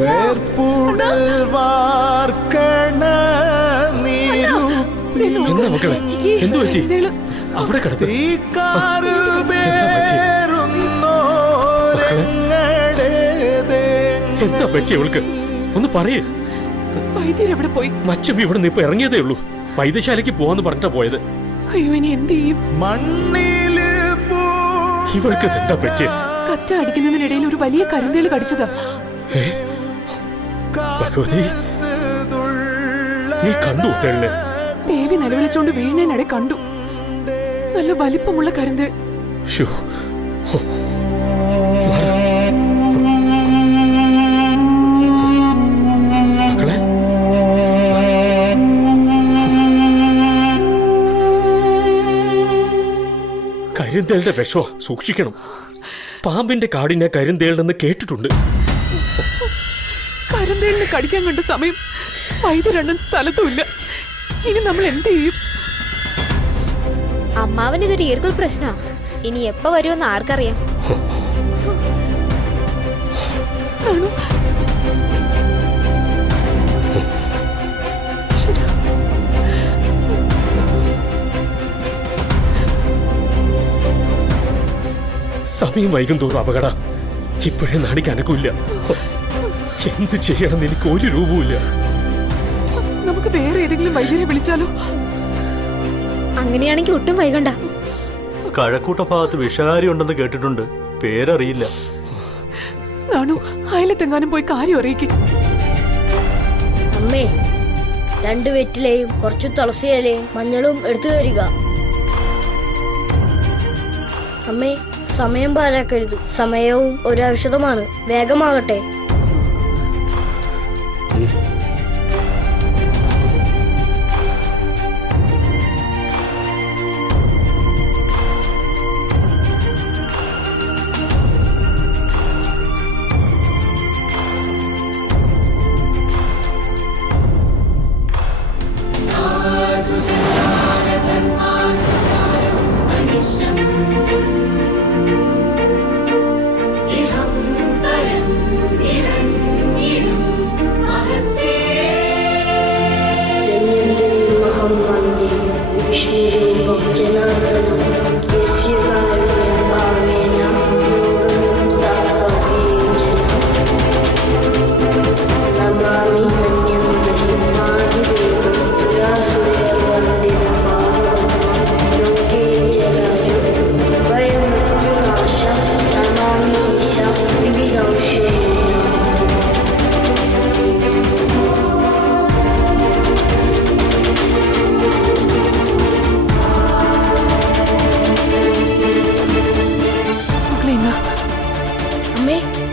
വേർപ്പുടൽ വാർക്കണ നീരു എന്തു പറ്റി? അവിടെ കിടത്ത്. എന്താ പറ്റി അവൾക്ക്? ഒന്ന് പറയേ. വൈദ്യരെവിടെ പോയി? മച്ചമ്മ ഇവിടെ നിന്ന് ഇപ്പൊ ഇറങ്ങിയതേ ഉള്ളൂ. വൈദ്യശാലയ്ക്ക് പോവാന്ന് പറഞ്ഞിട്ടാ പോയത്. അയ്യോ, ഇനി എന്ത് ചെയ്യും? ഇവൾക്ക് എന്താ പറ്റിയ? കറ്റ അടിക്കുന്നതിനിടയിൽ ഒരു വലിയ കരിന്തേള് കടിച്ചതാ. ഭഗവതി, നീ കണ്ടു തേളിനെ? ദേവി നിലവിളിച്ചോണ്ട് വീണേനടെ കണ്ടു. നല്ല വലിപ്പമുള്ള കരിന്തേൾ. കരിന്തേളുടെ വിഷോ, സൂക്ഷിക്കണം. പാമ്പിന്റെ കാടിനെ കരിന്തേളിനെന്ന് കേട്ടിട്ടുണ്ട്. കരിന്തേളിനെ കടിക്കാൻ കണ്ട സമയം വൈദ്യരണ്ണൻ സ്ഥലത്തുമില്ല. ഇനി നമ്മൾ എന്ത് ചെയ്യും? അമ്മാവൻ ഇതൊരു ഈർക്കൽ പ്രശ്ന. ഇനി എപ്പ വരുമെന്ന് ആർക്കറിയാം? സമയം വൈകും തോറും അപകട. ഇപ്പോഴേ നാടിക്ക് അനക്കില്ല. എന്ത് ചെയ്യണം എനിക്ക് ഒരു രൂപവുമില്ല. നമുക്ക് വേറെ ഏതെങ്കിലും വൈദ്യരെ വിളിച്ചാലോ? അങ്ങനെയാണെങ്കിൽ ഒട്ടും വൈകണ്ട. കഴക്കൂട്ട ഭാഗത്ത് വിഷകാരി ഉണ്ടെന്ന് കേട്ടിട്ടുണ്ട്. പേരറിയില്ല. നാണു, അയലത്തെങ്ങാനും പോയി കാര്യം അറിയിക്കും. അമ്മേ, 2 വെറ്റിലയും കുറച്ച് തുളസിയിലയും മഞ്ഞളും എടുത്തു തരിക. അമ്മേ, സമയം പാഴാക്കരുത്. സമയവും ഒരു ഔഷധമാണ്. വേഗമാകട്ടെ.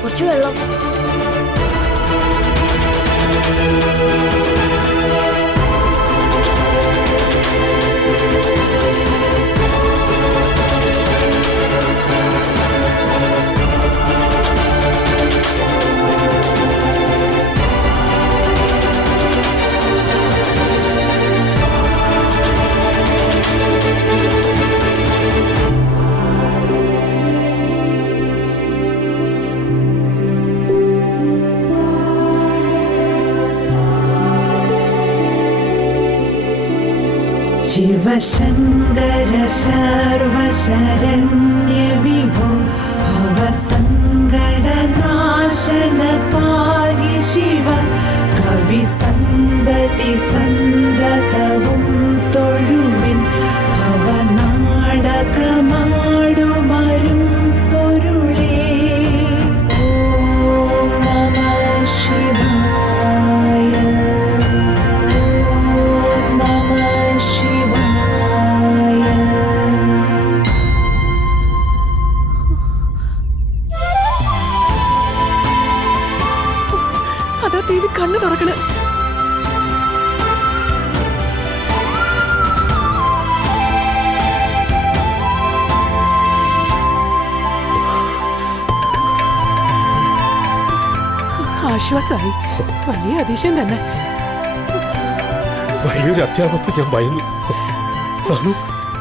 കുറച്ചു വെള്ളം. शिवशङ्कर सर्वशरण्य विभो भवसङ्कटनाशन पाहि शिव कविसन्दति सन्दतवुं തൊഴുവിൻ ഭവനാടകമാടുമരും പൊരുളേ ഓം നമഃ ശിവായ ഓം നമഃ ശിവായ. അതാ ദേവി കണ്ണു തുറക്കണേ. ആശ്വാസായി. വലിയ അതിശയം തന്നെ. വലിയൊരു അത്യാപത്ത് ഞാൻ ഭയന്നു.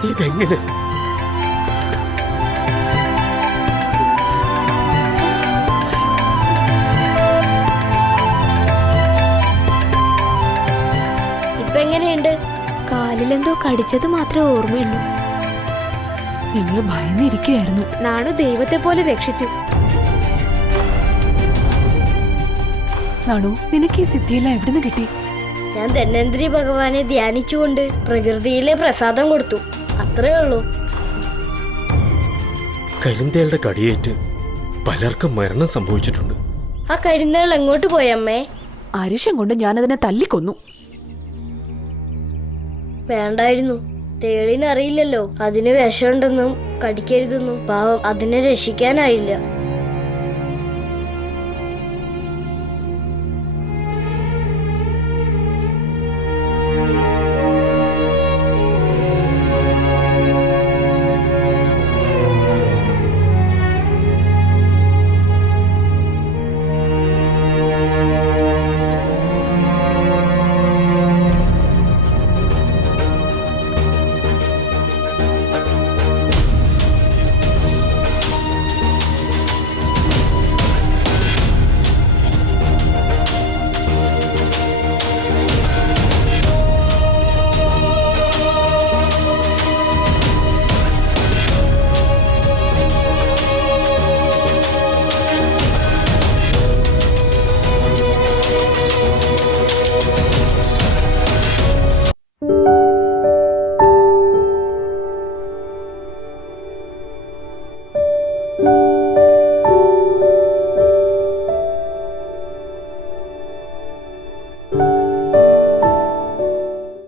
ഇതെങ്ങനെ? കാലിലെന്തോ കടിച്ചത് മാത്രമേ ഓർമ്മയുള്ളൂ. ഞങ്ങള് ഭയന്നിരിക്കുകയായിരുന്നു. നാണു ദൈവത്തെ പോലെ രക്ഷിച്ചു. നാണു, നിനക്ക് ഈ സിദ്ധിയെല്ലാം എവിടുന്ന് കിട്ടി? ഞാൻ ധന്വന്തരി ഭഗവാനെ ധ്യാനിച്ചുകൊണ്ട് പ്രകൃതിയിലെ പ്രസാദം കൊടുത്തു. അത്രേ ഉള്ളൂ. കരിന്തേളുടെ കടിയേറ്റ് പലർക്കും മരണം സംഭവിച്ചിട്ടുണ്ട്. ആ കരിന്തേൾ എങ്ങോട്ട് പോയമ്മേ? അരിശം കൊണ്ട് ഞാനതിനെ തല്ലിക്കൊന്നു. വേണ്ടായിരുന്നു. തേളിനറിയില്ലല്ലോ അതിന് വിഷമുണ്ടെന്നും കടിക്കരുതെന്നും. പാവം, അതിനെ രക്ഷിക്കാനായില്ല.